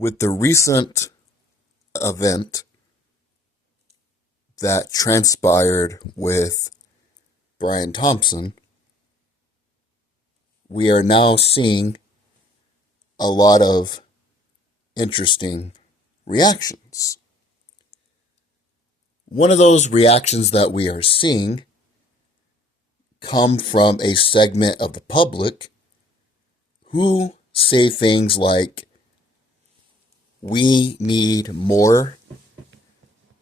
With the recent event that transpired with Brian Thompson, we are now seeing a lot of interesting reactions. One of those reactions that we are seeing come from a segment of the public who say things like, we need more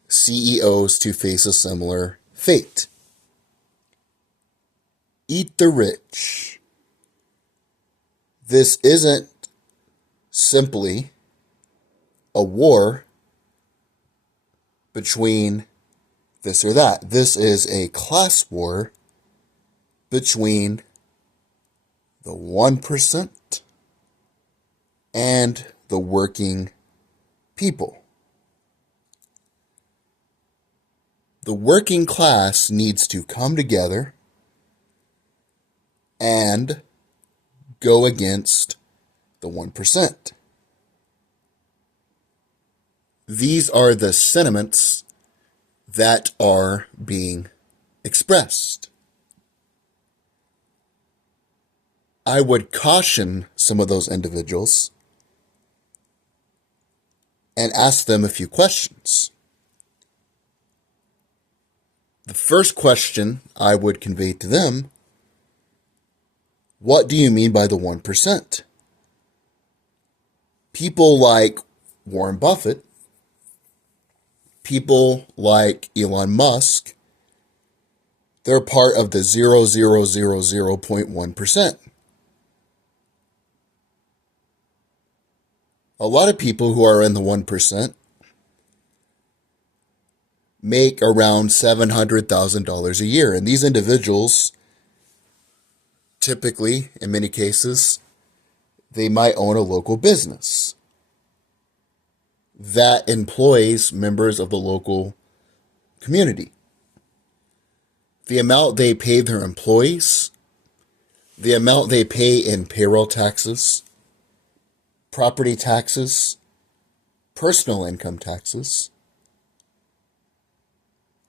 CEOs to face a similar fate. Eat the rich. This isn't simply a war between this or that. This is a class war between the 1% and the working people. The working class needs to come together and go against the 1%. These are the sentiments that are being expressed. I would caution some of those individuals and ask them a few questions. The first question I would convey to them: what do you mean by the 1%? People like Warren Buffett, people like Elon Musk, they're part of the 0.1%. A lot of people who are in the 1% make around $700,000 a year. And these individuals, typically, in many cases, they might own a local business that employs members of the local community. The amount they pay their employees, the amount they pay in payroll taxes, property taxes, personal income taxes,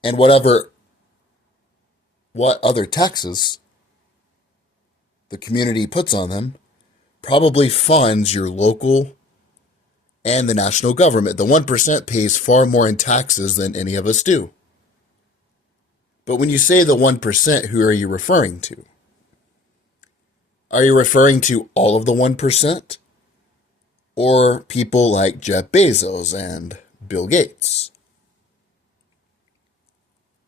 and what other taxes the community puts on them probably funds your local and the national government. The 1% pays far more in taxes than any of us do. But when you say the 1%, who are you referring to? Are you referring to all of the 1%? Or people like Jeff Bezos and Bill Gates?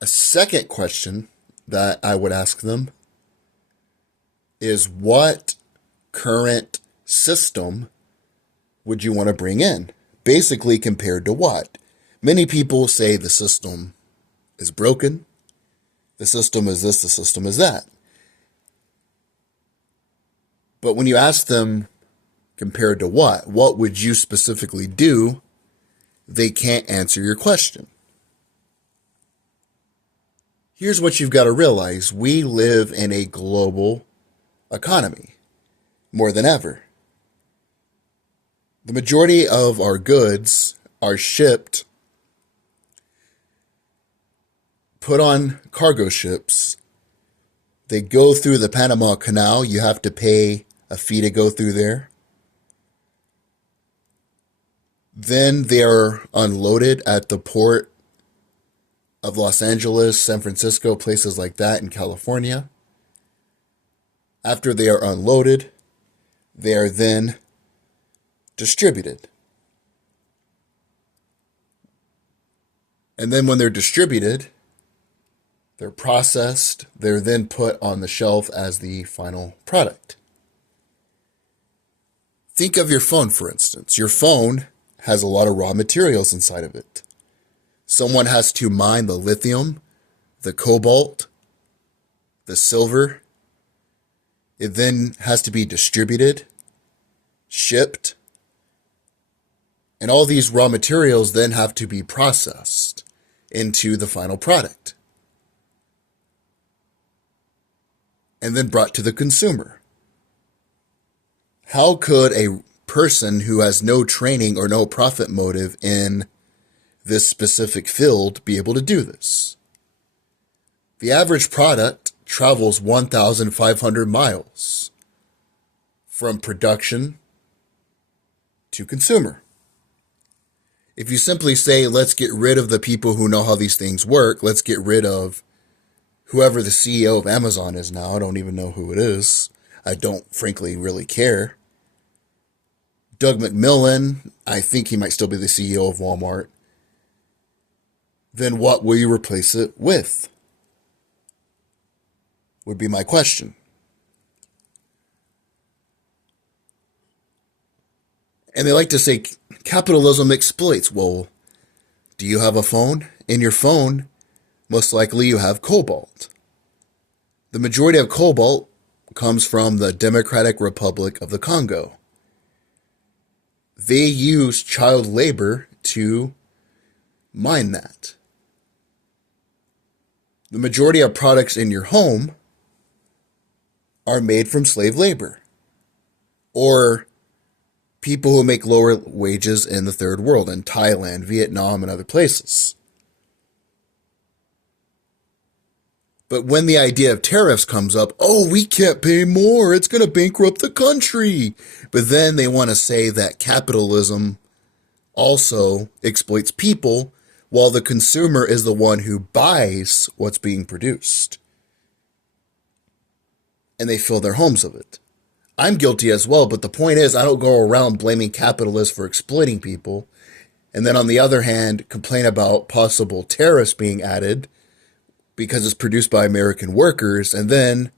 A second question that I would ask them is, what current system would you want to bring in? Basically, compared to what? Many people say the system is broken. The system is this, the system is that. But when you ask them compared to what would you specifically do? They can't answer your question. Here's what you've got to realize. We live in a global economy more than ever. The majority of our goods are shipped, put on cargo ships. They go through the Panama Canal. You have to pay a fee to go through there. Then they are unloaded at the port of Los Angeles, San Francisco, places like that in California. After they are unloaded, they are then distributed. And then when they're distributed, they're processed. They're then put on the shelf as the final product. Think of your phone, for instance. Your phone has a lot of raw materials inside of it. Someone has to mine the lithium, the cobalt, the silver. It then has to be distributed, shipped, and all these raw materials then have to be processed into the final product and then brought to the consumer. How could a person who has no training or no profit motive in this specific field be able to do this? The average product travels 1,500 miles from production to consumer. If you simply say, let's get rid of the people who know how these things work, let's get rid of whoever the CEO of Amazon is now, I don't even know who it is. I don't frankly really care. Doug McMillon, I think he might still be the CEO of Walmart. Then what will you replace it with? Would be my question. And they like to say capitalism exploits. Well, do you have a phone? In your phone, most likely you have cobalt. The majority of cobalt comes from the Democratic Republic of the Congo. They use child labor to mine that. The majority of products in your home are made from slave labor or people who make lower wages in the third world, in Thailand, Vietnam, and other places. But when the idea of tariffs comes up, oh, we can't pay more, it's going to bankrupt the country. But then they want to say that capitalism also exploits people while the consumer is the one who buys what's being produced. And they fill their homes with it. I'm guilty as well, but the point is I don't go around blaming capitalists for exploiting people and then on the other hand complain about possible tariffs being added because it's produced by American workers, and then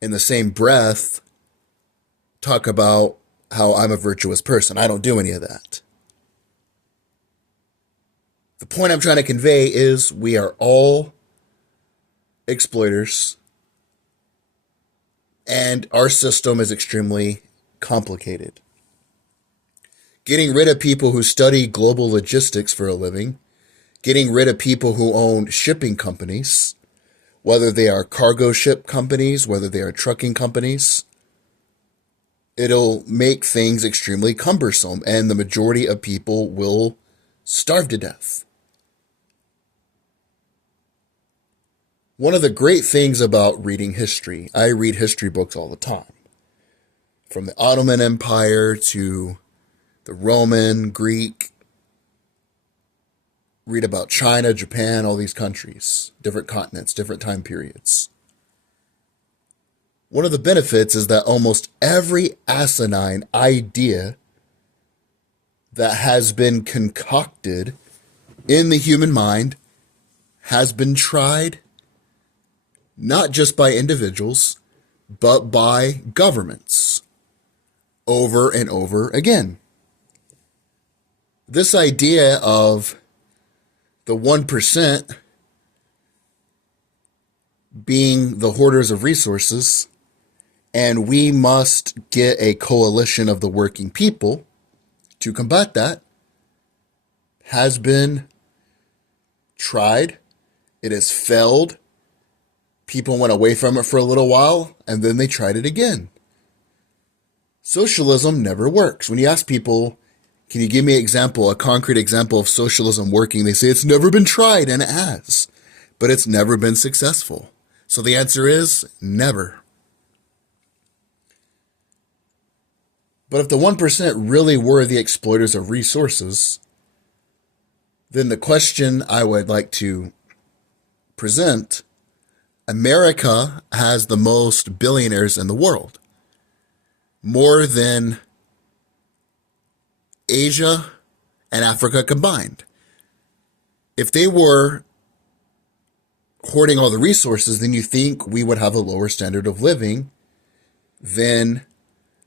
in the same breath talk about how I'm a virtuous person. I don't do any of that. The point I'm trying to convey is we are all exploiters. And our system is extremely complicated. Getting rid of people who study global logistics for a living, getting rid of people who own shipping companies, whether they are cargo ship companies, whether they are trucking companies, it'll make things extremely cumbersome, and the majority of people will starve to death. One of the great things about reading history, I read history books all the time. From the Ottoman Empire to the Roman, Greek, read about China, Japan, all these countries, different continents, different time periods. One of the benefits is that almost every asinine idea that has been concocted in the human mind has been tried not just by individuals, but by governments over and over again. This idea of the 1% being the hoarders of resources, and we must get a coalition of the working people to combat that, has been tried. It has failed. People went away from it for a little while, and then they tried it again. Socialism never works. When you ask people, can you give me an example, a concrete example of socialism working? They say it's never been tried, and it has. But it's never been successful. So the answer is never. But if the 1% really were the exploiters of resources, then the question I would like to present, America has the most billionaires in the world. More than Asia and Africa combined. If they were hoarding all the resources, then you think we would have a lower standard of living than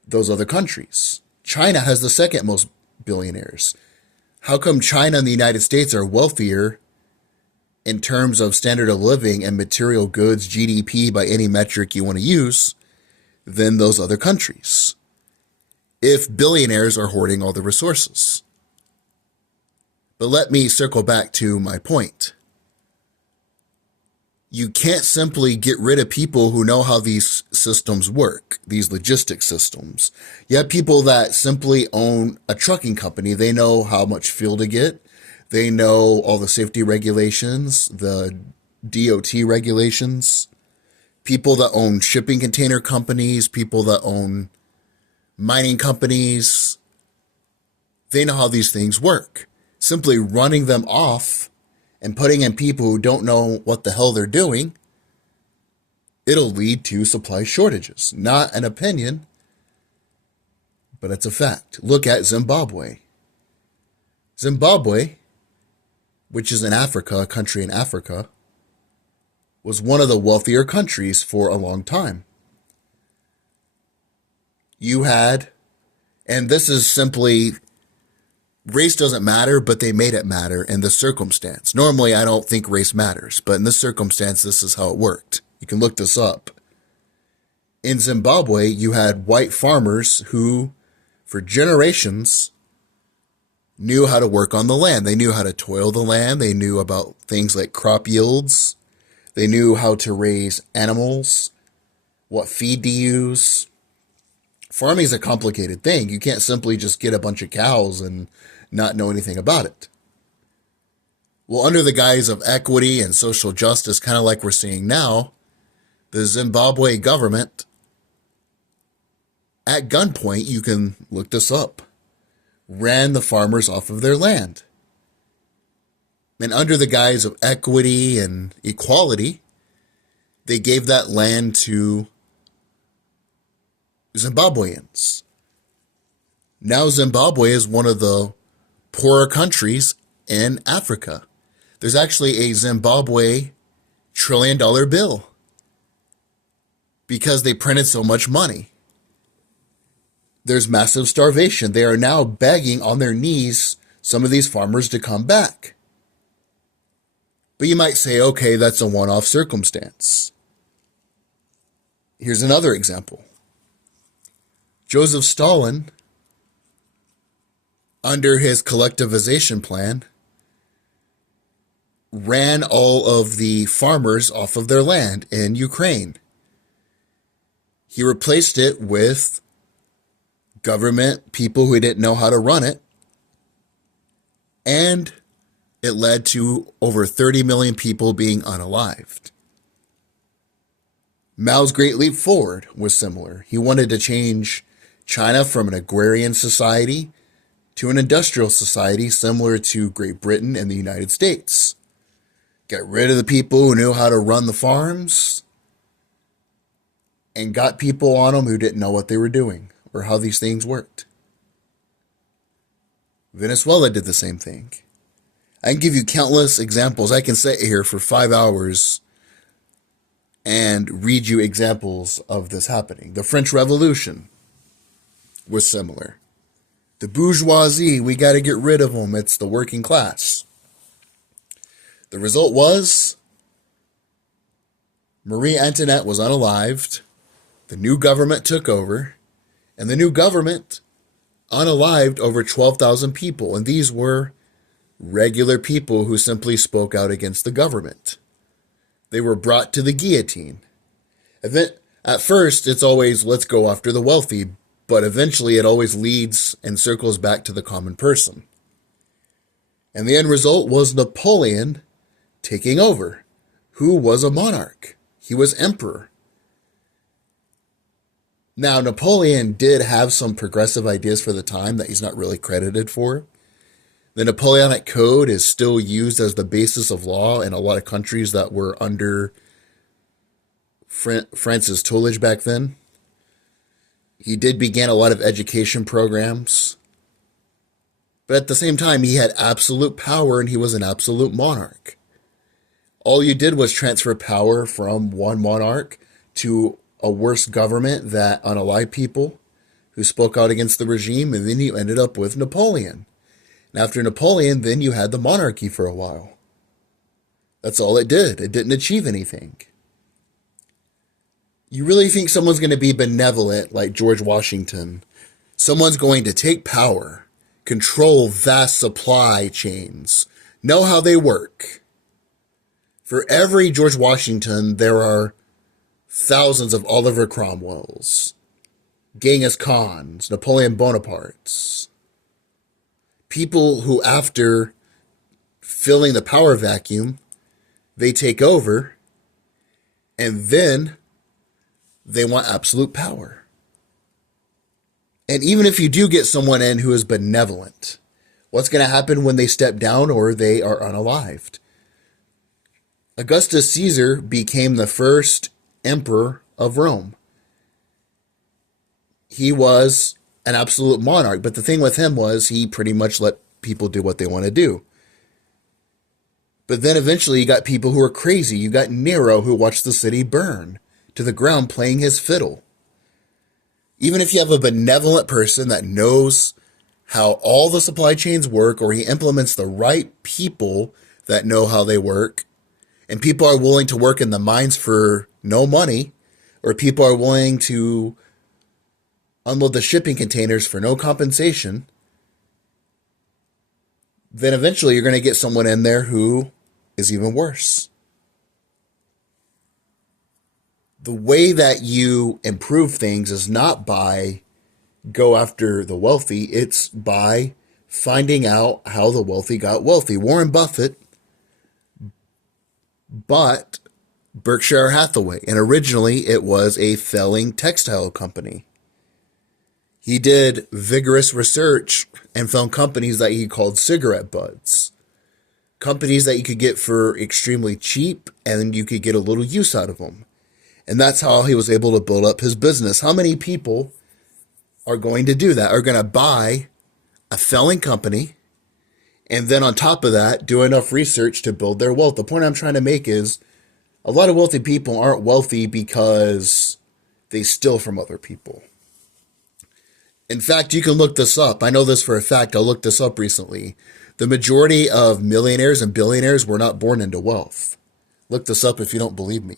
those other countries. China has the second most billionaires. How come China and the United States are wealthier in terms of standard of living and material goods, GDP, by any metric you want to use, than those other countries, if billionaires are hoarding all the resources? But let me circle back to my point. You can't simply get rid of people who know how these systems work, these logistics systems. You have people that simply own a trucking company. They know how much fuel to get. They know all the safety regulations, the DOT regulations. People that own shipping container companies, people that own mining companies, they know how these things work. Simply running them off and putting in people who don't know what the hell they're doing, it'll lead to supply shortages. Not an opinion, but it's a fact. Look at Zimbabwe. Zimbabwe, which is in Africa, a country in Africa, was one of the wealthier countries for a long time. You had, and this is simply, race doesn't matter, but they made it matter in this circumstance. Normally, I don't think race matters, but in this circumstance, this is how it worked. You can look this up. In Zimbabwe, you had white farmers who, for generations, knew how to work on the land. They knew how to toil the land. They knew about things like crop yields. They knew how to raise animals, what feed to use. Farming is a complicated thing. You can't simply just get a bunch of cows and not know anything about it. Well, under the guise of equity and social justice, kind of like we're seeing now, the Zimbabwe government, at gunpoint, you can look this up, ran the farmers off of their land. And under the guise of equity and equality, they gave that land to Zimbabweans. Now Zimbabwe is one of the poorer countries in Africa. There's actually a Zimbabwe $1 trillion bill because they printed so much money. There's massive starvation. They are now begging on their knees some of these farmers to come back. But you might say, okay, that's a one-off circumstance. Here's another example. Joseph Stalin, under his collectivization plan, ran all of the farmers off of their land in Ukraine. He replaced it with government people who didn't know how to run it, and it led to over 30 million people being unalived. Mao's Great Leap Forward was similar. He wanted to change China from an agrarian society to an industrial society similar to Great Britain and the United States. Get rid of the people who knew how to run the farms and got people on them who didn't know what they were doing or how these things worked. Venezuela did the same thing. I can give you countless examples. I can sit here for 5 hours and read you examples of this happening. The French Revolution was similar. The bourgeoisie, we got to get rid of them. It's the working class. The result was Marie Antoinette was unalived. The new government took over, and the new government unalived over 12,000 people. And these were regular people who simply spoke out against the government. They were brought to the guillotine. At first, it's always, let's go after the wealthy, but eventually it always leads and circles back to the common person. And the end result was Napoleon taking over, who was a monarch. He was emperor. Now, Napoleon did have some progressive ideas for the time that he's not really credited for. The Napoleonic Code is still used as the basis of law in a lot of countries that were under France's tutelage back then. He did begin a lot of education programs. But at the same time, he had absolute power and he was an absolute monarch. All you did was transfer power from one monarch to a worse government that unalived people who spoke out against the regime, and then you ended up with Napoleon. And after Napoleon, then you had the monarchy for a while. That's all it did. It didn't achieve anything. You really think someone's going to be benevolent like George Washington? Someone's going to take power, control vast supply chains, know how they work, For every George Washington, there are thousands of Oliver Cromwells, Genghis Khans, Napoleon Bonapartes, people who, after filling the power vacuum, they take over, and then they want absolute power. And even if you do get someone in who is benevolent, what's going to happen when they step down or they are unalived? Augustus Caesar became the first emperor of Rome. He was an absolute monarch, but the thing with him was he pretty much let people do what they want to do. But then eventually you got people who were crazy. You got Nero, who watched the city burn to the ground playing his fiddle. Even if you have a benevolent person that knows how all the supply chains work, or he implements the right people that know how they work, and people are willing to work in the mines for no money, or people are willing to unload the shipping containers for no compensation, then eventually you're going to get someone in there who is even worse. The way that you improve things is not by go after the wealthy, it's by finding out how the wealthy got wealthy. Warren Buffett bought Berkshire Hathaway, and originally it was a failing textile company. He did vigorous research and found companies that he called cigarette butts. Companies that you could get for extremely cheap and you could get a little use out of them. And that's how he was able to build up his business. How many people are going to do that? Are going to buy a failing company and then on top of that, do enough research to build their wealth? The point I'm trying to make is a lot of wealthy people aren't wealthy because they steal from other people. In fact, you can look this up. I know this for a fact. I looked this up recently. The majority of millionaires and billionaires were not born into wealth. Look this up if you don't believe me.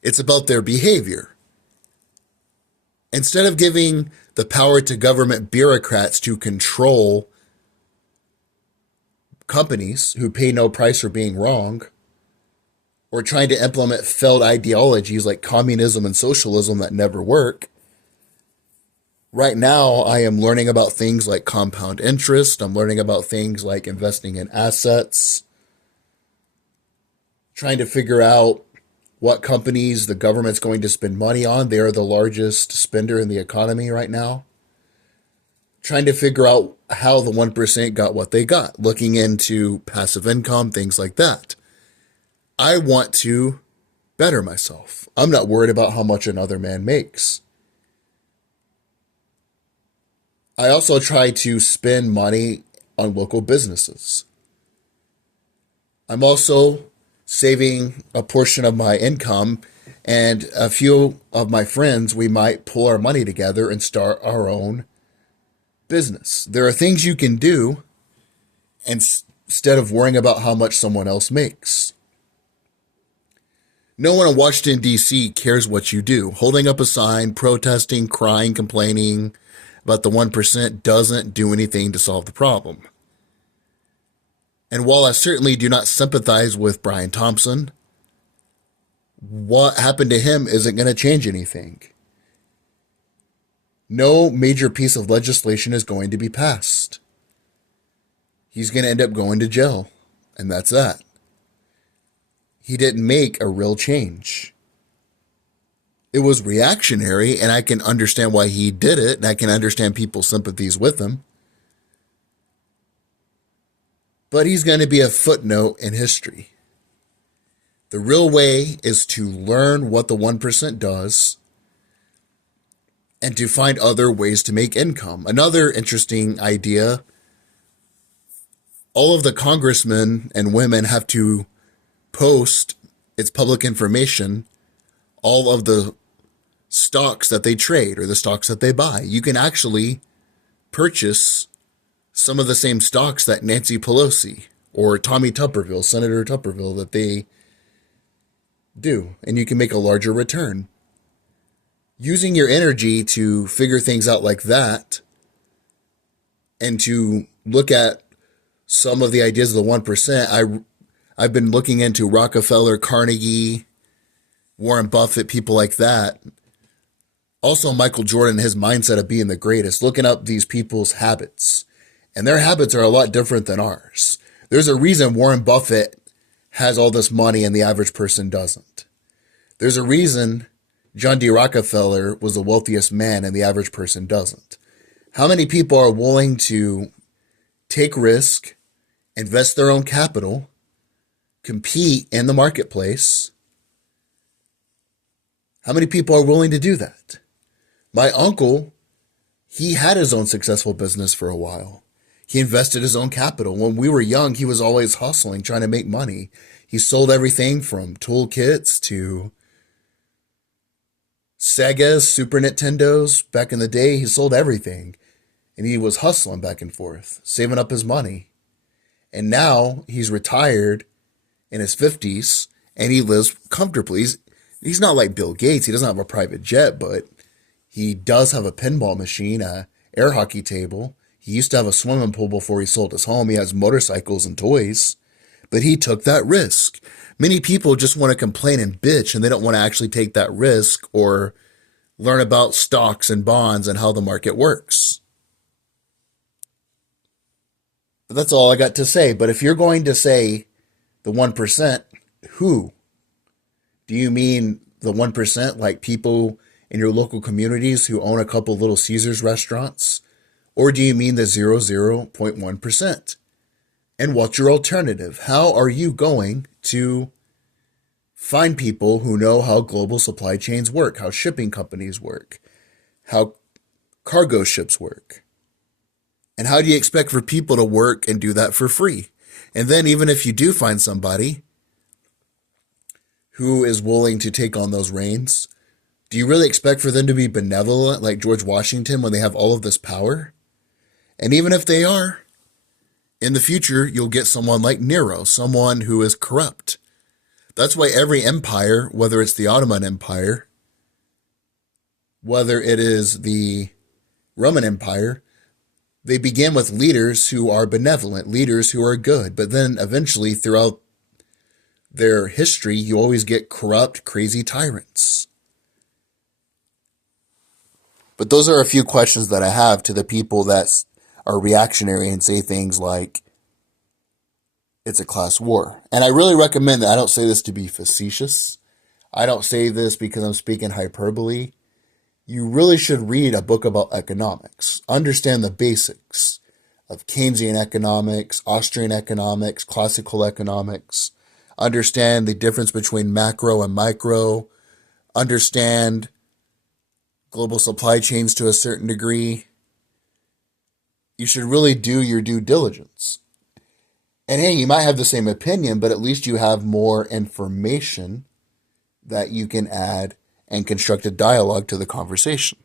It's about their behavior. Instead of giving the power to government bureaucrats to control companies who pay no price for being wrong, or trying to implement failed ideologies like communism and socialism that never work, right now I am learning about things like compound interest. I'm learning about things like investing in assets, trying to figure out what companies the government's going to spend money on. They are the largest spender in the economy right now. Trying to figure out how the 1% got what they got, looking into passive income, things like that. I want to better myself. I'm not worried about how much another man makes. I also try to spend money on local businesses. I'm also saving a portion of my income, and a few of my friends, we might pull our money together and start our own business. There are things you can do instead of worrying about how much someone else makes. No one in Washington, D.C. cares what you do. Holding up a sign, protesting, crying, complaining about the 1% doesn't do anything to solve the problem. And while I certainly do not sympathize with Brian Thompson, what happened to him isn't going to change anything. No major piece of legislation is going to be passed. He's going to end up going to jail, and that's that. He didn't make a real change. It was reactionary, and I can understand why he did it, and I can understand people's sympathies with him. But he's going to be a footnote in history. The real way is to learn what the 1% does and to find other ways to make income. Another interesting idea, all of the congressmen and women have to post, it's public information, all of the stocks that they trade or the stocks that they buy. You can actually purchase some of the same stocks that Nancy Pelosi or Tommy Tuberville, Senator Tuberville, that they do, and you can make a larger return. Using your energy to figure things out like that and to look at some of the ideas of the 1%, I've been looking into Rockefeller, Carnegie, Warren Buffett, people like that. Also, Michael Jordan, his mindset of being the greatest, looking up these people's habits. And their habits are a lot different than ours. There's a reason Warren Buffett has all this money and the average person doesn't. There's a reason John D. Rockefeller was the wealthiest man and the average person doesn't. How many people are willing to take risk, invest their own capital, compete in the marketplace? How many people are willing to do that? My uncle, he had his own successful business for a while. He invested his own capital. When we were young, he was always hustling, trying to make money. He sold everything from toolkits to Segas, Super Nintendos. Back in the day, he sold everything. And he was hustling back and forth, saving up his money. And now he's retired in his 50s and he lives comfortably. He's not like Bill Gates. He doesn't have a private jet, but he does have a pinball machine, a air hockey table. He used to have a swimming pool before he sold his home. He has motorcycles and toys, but he took that risk. Many people just want to complain and bitch, and they don't want to actually take that risk or learn about stocks and bonds and how the market works. But that's all I got to say. But if you're going to say the 1%, who? Do you mean the 1% like people in your local communities who own a couple little Caesars restaurants? Or do you mean the 0.1%? And what's your alternative? How are you going to find people who know how global supply chains work, how shipping companies work, how cargo ships work? And how do you expect for people to work and do that for free? And then even if you do find somebody who is willing to take on those reins, do you really expect for them to be benevolent like George Washington when they have all of this power? And even if they are, in the future, you'll get someone like Nero, someone who is corrupt. That's why every empire, whether it's the Ottoman Empire, whether it is the Roman Empire, they begin with leaders who are benevolent, leaders who are good. But then eventually, throughout their history, you always get corrupt, crazy tyrants. But those are a few questions that I have to the people that are reactionary and say things like, it's a class war. And I really recommend that. I don't say this to be facetious. I don't say this because I'm speaking hyperbole. You really should read a book about economics. Understand the basics of Keynesian economics, Austrian economics, classical economics. Understand the difference between macro and micro. Understand global supply chains to a certain degree. You should really do your due diligence. And hey, you might have the same opinion, but at least you have more information that you can add and construct a dialogue to the conversation.